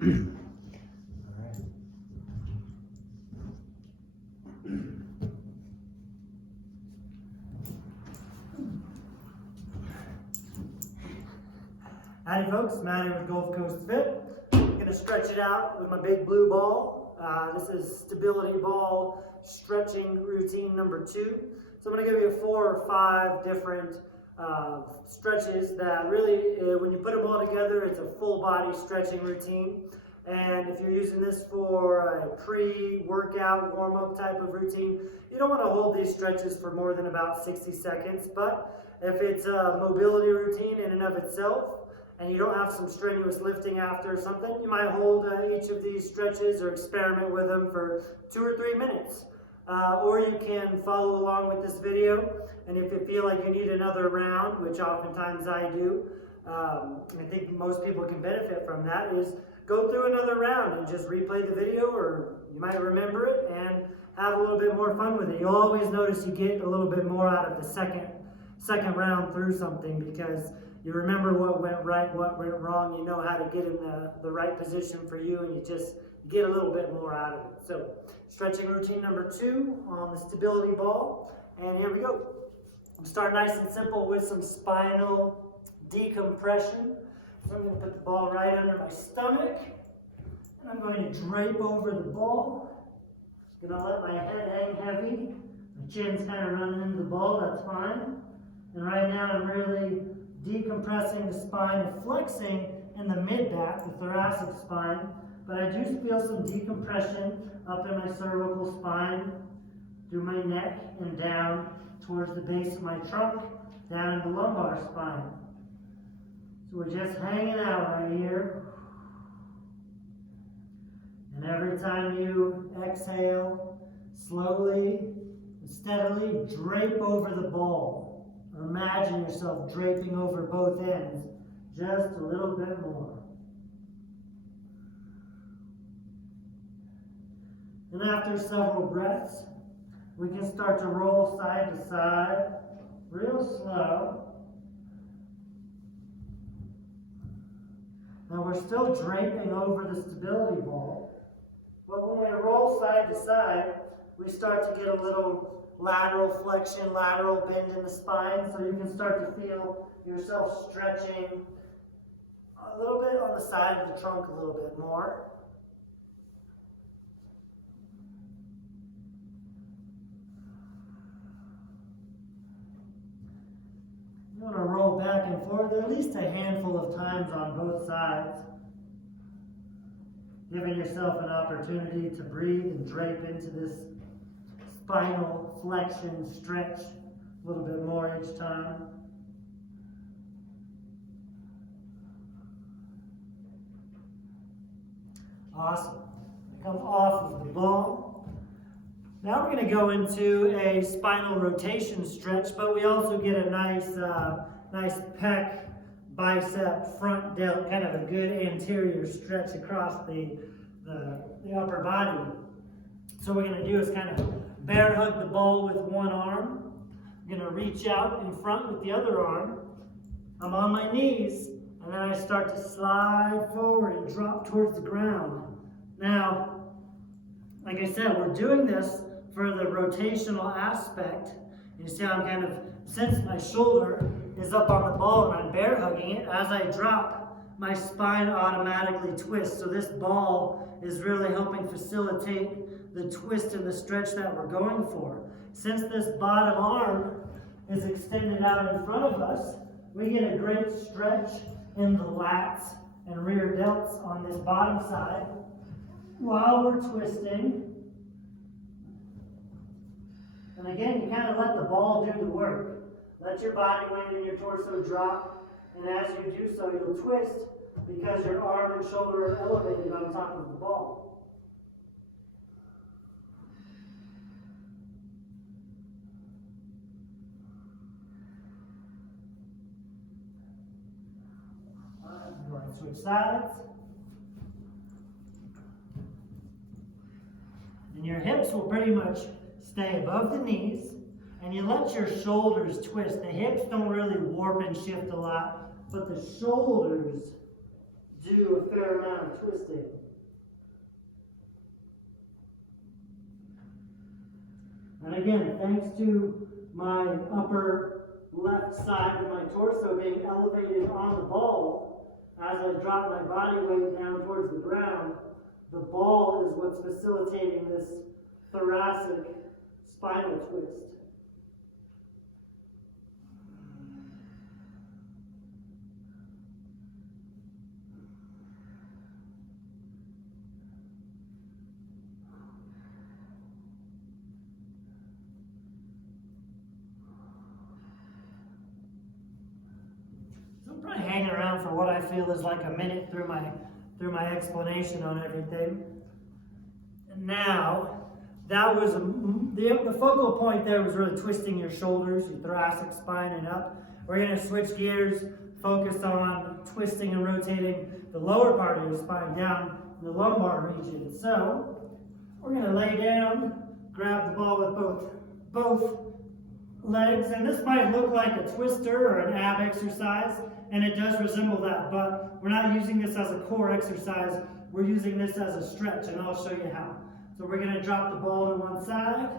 right. Howdy folks, Matty with Gulf Coast Fit. I'm going to stretch it out with my big blue ball. This is stability ball stretching routine number 2. So I'm going to give you 4 or 5 different stretches that really, when you put them all together, it's a full body stretching routine. And if you're using this for a pre-workout warm-up type of routine, you don't want to hold these stretches for more than about 60 seconds. But if it's a mobility routine in and of itself, and you don't have some strenuous lifting after or something, you might hold each of these stretches or experiment with them for 2 or 3 minutes. Or you can follow along with this video, and if you feel like you need another round, which oftentimes I do, I think most people can benefit from that, is go through another round and just replay the video, or you might remember it and have a little bit more fun with it. You'll always notice you get a little bit more out of the second round through something, because you remember what went right, what went wrong, you know how to get in the right position for you, and you just get a little bit more out of it. So, stretching routine number 2 on the stability ball, and here we go. I'm starting nice and simple with some spinal decompression. So I'm going to put the ball right under my stomach, and I'm going to drape over the ball. I'm going to let my head hang heavy. My chin's kind of running into the ball, that's fine. And right now I'm really decompressing the spine and flexing in the mid-back, the thoracic spine, but I do feel some decompression up in my cervical spine, through my neck and down towards the base of my trunk, down in the lumbar spine. So we're just hanging out right here. And every time you exhale, slowly and steadily drape over the ball. Or imagine yourself draping over both ends, just a little bit more. And after several breaths, we can start to roll side to side, real slow. Now we're still draping over the stability ball, but when we roll side to side, we start to get a little lateral flexion, lateral bend in the spine, so you can start to feel yourself stretching a little bit on the side of the trunk a little bit more. You want to roll back and forth at least a handful of times on both sides, giving yourself an opportunity to breathe and drape into this spinal flexion stretch a little bit more each time. Awesome. Come off of the ball. Now we're going to go into a spinal rotation stretch, but we also get a nice pec, bicep, front delt, kind of a good anterior stretch across the upper body. So what we're going to do is kind of bear hug the ball with one arm. I'm going to reach out in front with the other arm. I'm on my knees, and then I start to slide forward and drop towards the ground. Now, like I said, we're doing this for the rotational aspect. You see how I'm kind of, since my shoulder is up on the ball and I'm bear hugging it, as I drop, my spine automatically twists. So this ball is really helping facilitate the twist and the stretch that we're going for. Since this bottom arm is extended out in front of us, we get a great stretch in the lats and rear delts on this bottom side while we're twisting. And again, you kind of let the ball do the work. Let your body weight and your torso drop, and as you do so, you'll twist because your arm and shoulder are elevated on top of the ball. All right, switch sides. And your hips will pretty much stay above the knees, and you let your shoulders twist. The hips don't really warp and shift a lot, but the shoulders do a fair amount of twisting. And again, thanks to my upper left side of my torso being elevated on the ball, as I drop my body weight down towards the ground, the ball is what's facilitating this thoracic spinal twist. I'm probably hanging around for what I feel is like a minute through my explanation on everything. And now, that was the focal point there was really twisting your shoulders, your thoracic spine, and up. We're going to switch gears, focus on twisting and rotating the lower part of your spine down in the lumbar region. So, we're going to lay down, grab the ball with both legs, and this might look like a twister or an ab exercise, and it does resemble that, but we're not using this as a core exercise, we're using this as a stretch, and I'll show you how. So we're going to drop the ball to one side,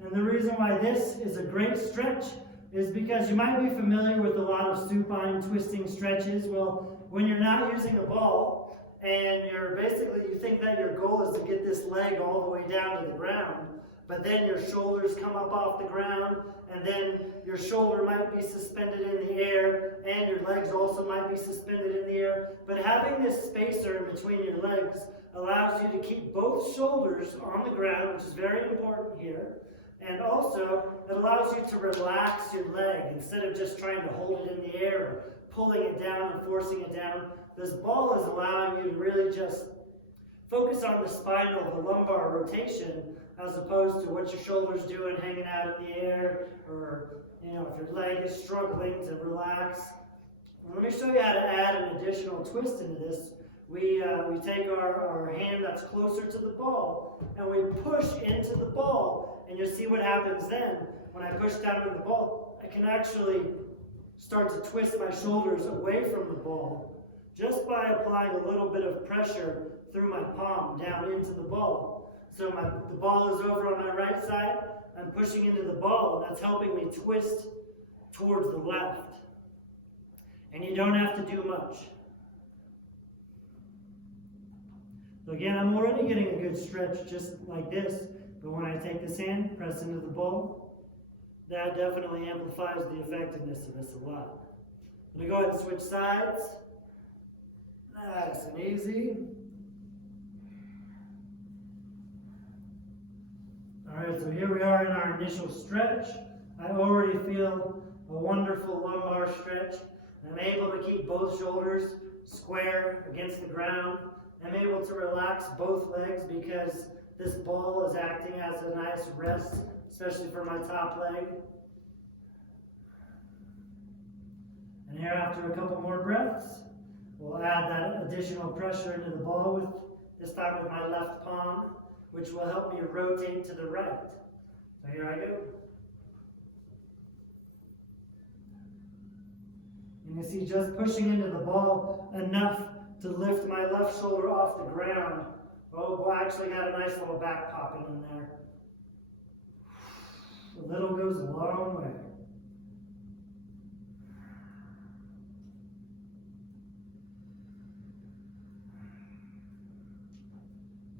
and the reason why this is a great stretch is because you might be familiar with a lot of supine twisting stretches. Well, when you're not using a ball, and you think that your goal is to get this leg all the way down to the ground, but then your shoulders come up off the ground, and then your shoulder might be suspended in the air, and your legs also might be suspended in the air. But having this spacer in between your legs allows you to keep both shoulders on the ground, which is very important here. And also, it allows you to relax your leg instead of just trying to hold it in the air or pulling it down and forcing it down. This ball is allowing you to really just focus on the spinal, the lumbar rotation, as opposed to what your shoulder's doing, hanging out in the air, or if your leg is struggling to relax. Let me show you how to add an additional twist into this. We take our hand that's closer to the ball, and we push into the ball, and you'll see what happens then. When I push down to the ball, I can actually start to twist my shoulders away from the ball, just by applying a little bit of pressure through my palm down into the ball. So the ball is over on my right side, I'm pushing into the ball, and that's helping me twist towards the left. And you don't have to do much. So again, I'm already getting a good stretch just like this, but when I take this hand, press into the ball, that definitely amplifies the effectiveness of this a lot. I'm going to go ahead and switch sides. Nice and easy. Alright, so here we are in our initial stretch. I already feel a wonderful lumbar stretch. I'm able to keep both shoulders square against the ground. I'm able to relax both legs because this ball is acting as a nice rest, especially for my top leg. And here, after a couple more breaths, we'll add that additional pressure into the ball, this time with my left palm, which will help me rotate to the right. So here I go. And you see, just pushing into the ball enough to lift my left shoulder off the ground. Oh boy, I actually got a nice little back popping in there. A little goes a long way.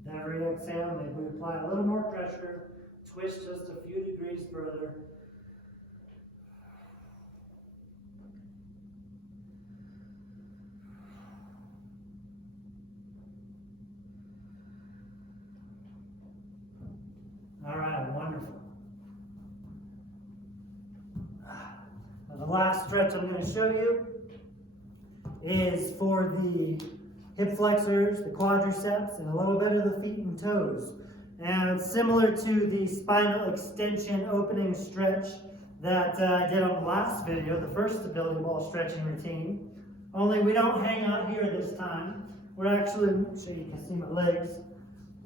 With every exhale, maybe we apply a little more pressure, twist just a few degrees further. All right, wonderful. Now the last stretch I'm going to show you is for the hip flexors, the quadriceps, and a little bit of the feet and toes. And it's similar to the spinal extension opening stretch that I did on the last video, the first stability ball stretching routine. Only we don't hang out here this time. We're actually, so you can see my legs,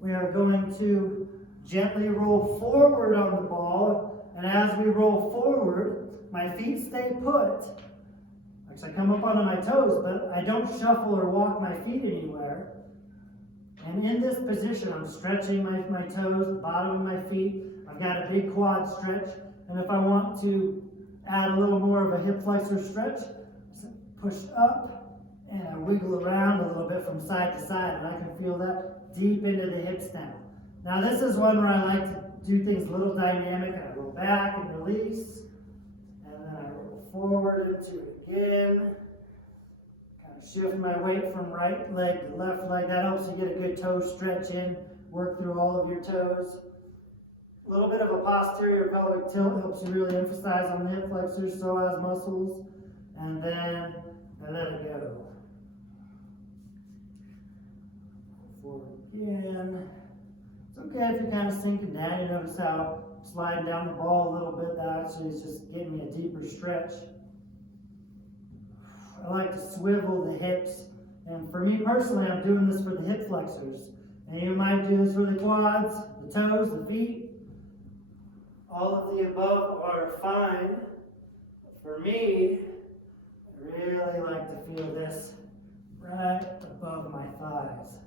we are going to gently roll forward on the ball, and as we roll forward, my feet stay put. Actually, I come up onto my toes, but I don't shuffle or walk my feet anywhere. And in this position, I'm stretching my toes, the bottom of my feet. I've got a big quad stretch. And if I want to add a little more of a hip flexor stretch, push up and I wiggle around a little bit from side to side, and I can feel that deep into the hips now. Now this is one where I like to do things a little dynamic. I roll back and release, and then I roll forward into it again. Kind of shift my weight from right leg to left leg. That helps you get a good toe stretch in, work through all of your toes. A little bit of a posterior pelvic tilt helps you really emphasize on the hip flexors, psoas muscles, and then I let it go. Forward again. It's okay if you're kind of sinking down. You notice how sliding down the ball a little bit, that actually is just getting me a deeper stretch. I like to swivel the hips, and for me personally, I'm doing this for the hip flexors. And you might do this for the quads, the toes, the feet. All of the above are fine. For me, I really like to feel this right above my thighs.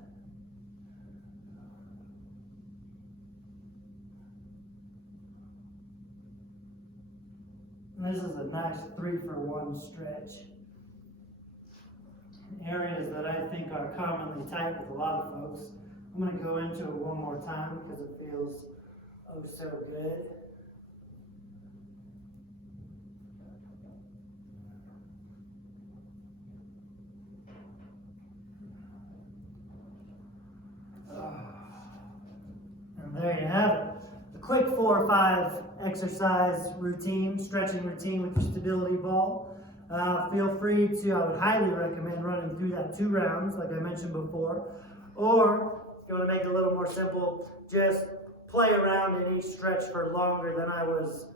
And this is a nice 3-for-1 stretch. Areas that I think are commonly tight with a lot of folks. I'm going to go into it one more time because it feels oh so good. And there you have it. A quick 4 or 5 exercise routine, stretching routine with your stability ball. Feel free to, I would highly recommend running through that 2 rounds, like I mentioned before. Or, if you want to make it a little more simple, just play around in each stretch for longer than I was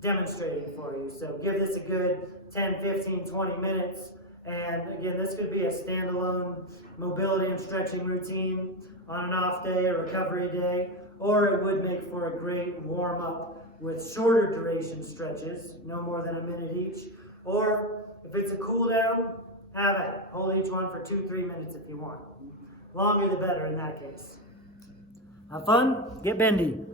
demonstrating for you. So give this a good 10, 15, 20 minutes. And again, this could be a standalone mobility and stretching routine on an off day or recovery day, or it would make for a great warm-up with shorter duration stretches, no more than a minute each. Or if it's a cool down, have at it. Hold each one for 2-3 minutes if you want. Longer the better in that case. Have fun, get bendy.